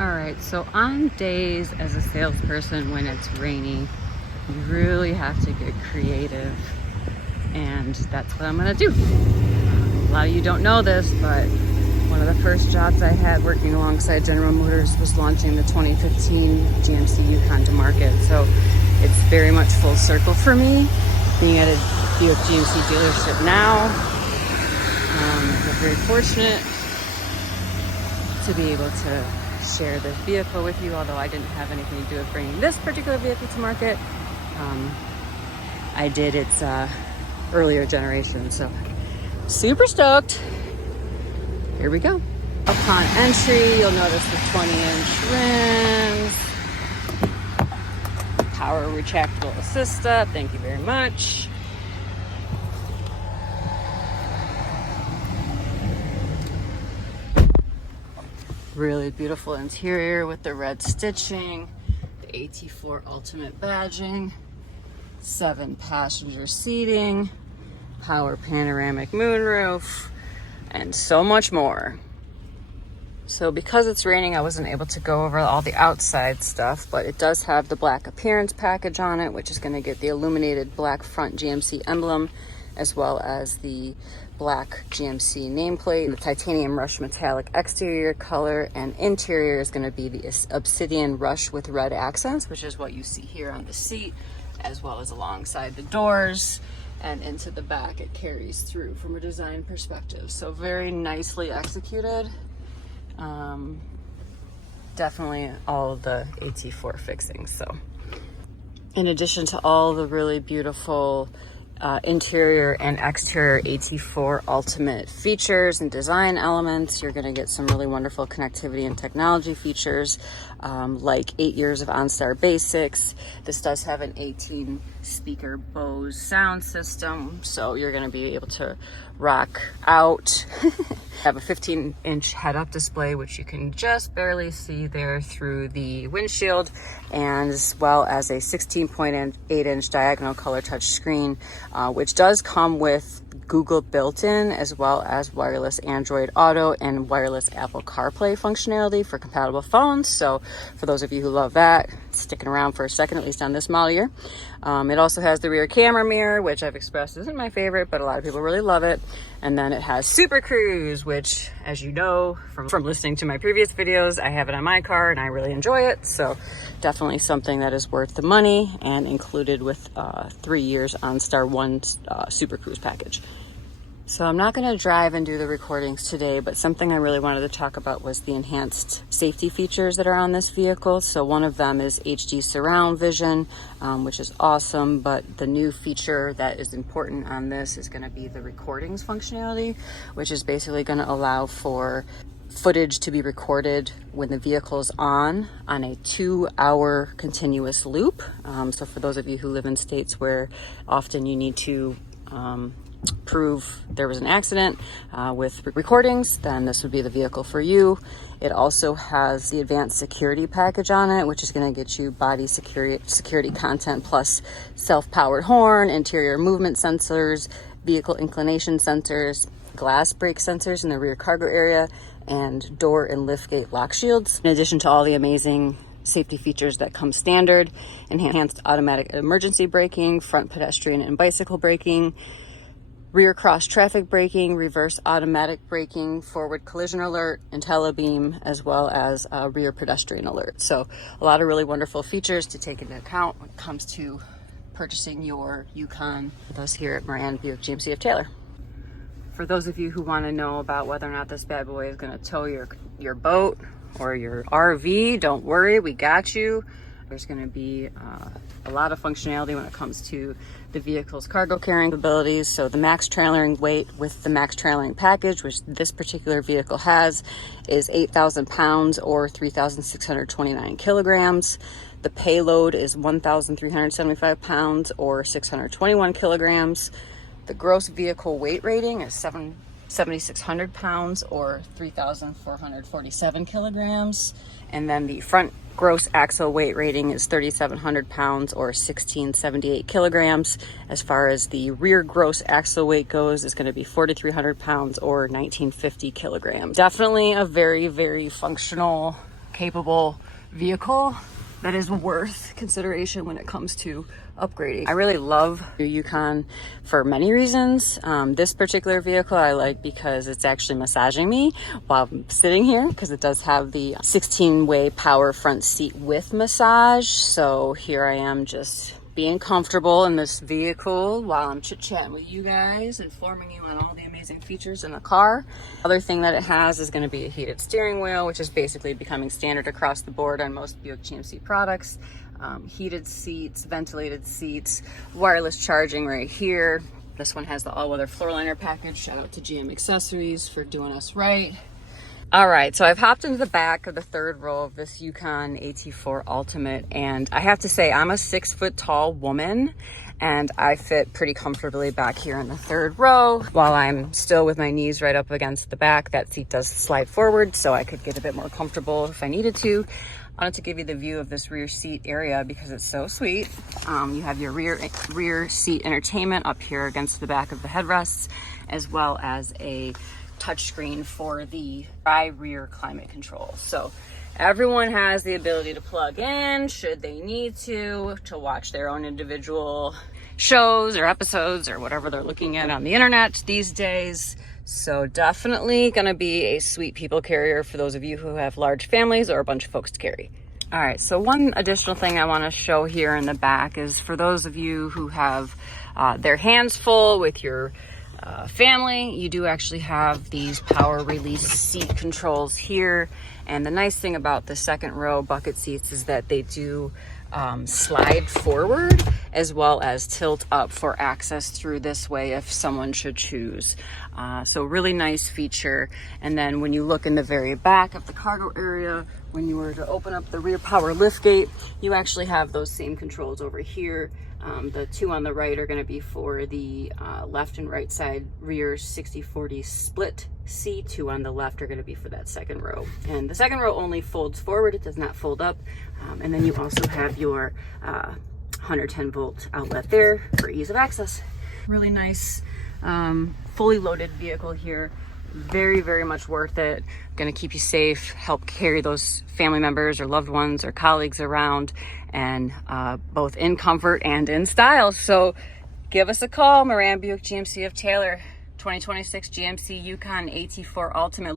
All right, so on days as a salesperson when it's rainy, you really have to get creative, and that's what I'm gonna do. A lot of you don't know this, but one of the first jobs I had working alongside General Motors was launching the 2015 GMC Yukon to market. So it's very much full circle for me, being at a Buick GMC dealership now. We're very fortunate to be able to share this vehicle with you, although I didn't have anything to do with bringing this particular vehicle to market. I did its earlier generation, so super stoked. Here we go. Upon entry, you'll notice the 20-inch rims, power retractable assist up, thank you very much. Really beautiful interior with the red stitching, the AT4 Ultimate badging, 7-passenger seating, power panoramic moonroof, and so much more. So because it's raining, I wasn't able to go over all the outside stuff, but it does have the black appearance package on it, which is going to get the illuminated black front GMC emblem, as well as the black GMC nameplate. The titanium rush metallic exterior color, and interior is going to be the obsidian rush with red accents, which is what you see here on the seat, as well as alongside the doors and into the back. It carries through from a design perspective, so very nicely executed. Definitely all of the AT4 fixings. So in addition to all the really beautiful interior and exterior AT4 Ultimate features and design elements, you're going to get some really wonderful connectivity and technology features, like 8 years of OnStar basics. This does have an 18 speaker Bose sound system, so you're going to be able to rock out. Have a 15-inch head-up display, which you can just barely see there through the windshield, and as well as a 16.8-inch diagonal color touch screen, which does come with Google built-in, as well as wireless Android Auto and wireless Apple CarPlay functionality for compatible phones. So for those of you who love that, sticking around for a second, at least on this model year. It also has the rear camera mirror, which I've expressed isn't my favorite, but a lot of people really love it. And then it has Super Cruise, which, as you know from listening to my previous videos, I have it on my car and I really enjoy it. So definitely something that is worth the money, and included with 3 years OnStar One Super Cruise package. So I'm not going to drive and do the recordings today, but something I really wanted to talk about was the enhanced safety features that are on this vehicle. So one of them is HD surround vision, which is awesome, but the new feature that is important on this is going to be the recordings functionality, which is basically going to allow for footage to be recorded when the vehicle's on a 2-hour continuous loop. So for those of you who live in states where often you need to prove there was an accident with recordings, then this would be the vehicle for you. It also has the advanced security package on it, which is going to get you body security content plus self-powered horn, interior movement sensors, vehicle inclination sensors, glass brake sensors in the rear cargo area, and door and liftgate lock shields, in addition to all the amazing safety features that come standard: enhanced automatic emergency braking, front pedestrian and bicycle braking, rear cross traffic braking, reverse automatic braking, forward collision alert, IntelliBeam, as well as rear pedestrian alert. So a lot of really wonderful features to take into account when it comes to purchasing your Yukon with us here at Moran Buick GMC of Taylor. For those of you who want to know about whether or not this bad boy is going to tow your boat or your RV, don't worry, we got you. There's going to be a lot of functionality when it comes to the vehicle's cargo carrying abilities. So the max trailering weight with the max trailering package, which this particular vehicle has, is 8,000 pounds or 3,629 kilograms. The payload is 1,375 pounds or 621 kilograms. The gross vehicle weight rating is 7,600 pounds or 3,447 kilograms. And then the front gross axle weight rating is 3,700 pounds or 1,678 kilograms. As far as the rear gross axle weight goes, is going to be 4,300 pounds or 1,950 kilograms. Definitely a very, very functional capable vehicle that is worth consideration when it comes to upgrading. I really love the Yukon for many reasons. This particular vehicle I like because it's actually massaging me while I'm sitting here, because it does have the 16-way power front seat with massage. So here I am just being comfortable in this vehicle while I'm chit-chatting with you guys, informing you on all the amazing features in the car. Other thing that it has is going to be a heated steering wheel, which is basically becoming standard across the board on most Buick GMC products. Heated seats, ventilated seats, wireless charging right here. This one has the all-weather floor liner package. Shout out to GM Accessories for doing us right. All right, so I've hopped into the back of the third row of this Yukon AT4 Ultimate, and I have to say I'm a 6 foot tall woman, and I fit pretty comfortably back here in the third row. While I'm still with my knees right up against the back, that seat does slide forward so I could get a bit more comfortable if I needed to. I wanted to give you the view of this rear seat area because it's so sweet. You have your rear seat entertainment up here against the back of the headrests, as well as a touchscreen for the rear climate control. So everyone has the ability to plug in should they need to watch their own individual shows or episodes or whatever they're looking at on the internet these days. So definitely gonna be a sweet people carrier for those of you who have large families or a bunch of folks to carry. All right, so one additional thing I want to show here in the back is for those of you who have their hands full with your family, you do actually have these power release seat controls here. And the nice thing about the second row bucket seats is that they do slide forward as well as tilt up for access through this way if someone should choose. So really nice feature. And then when you look in the very back of the cargo area, when you were to open up the rear power liftgate, you actually have those same controls over here. The two on the right are going to be for the left and right side rear 60/40 split seat. Two on the left are going to be for that second row. And the second row only folds forward, it does not fold up. And then you also have your 110 volt outlet there for ease of access. Really nice, fully loaded vehicle here. Very, very much worth it. Going to keep you safe, help carry those family members or loved ones or colleagues around, and both in comfort and in style. So give us a call, Moran Buick GMC of Taylor, 2026 GMC Yukon AT4 Ultimate.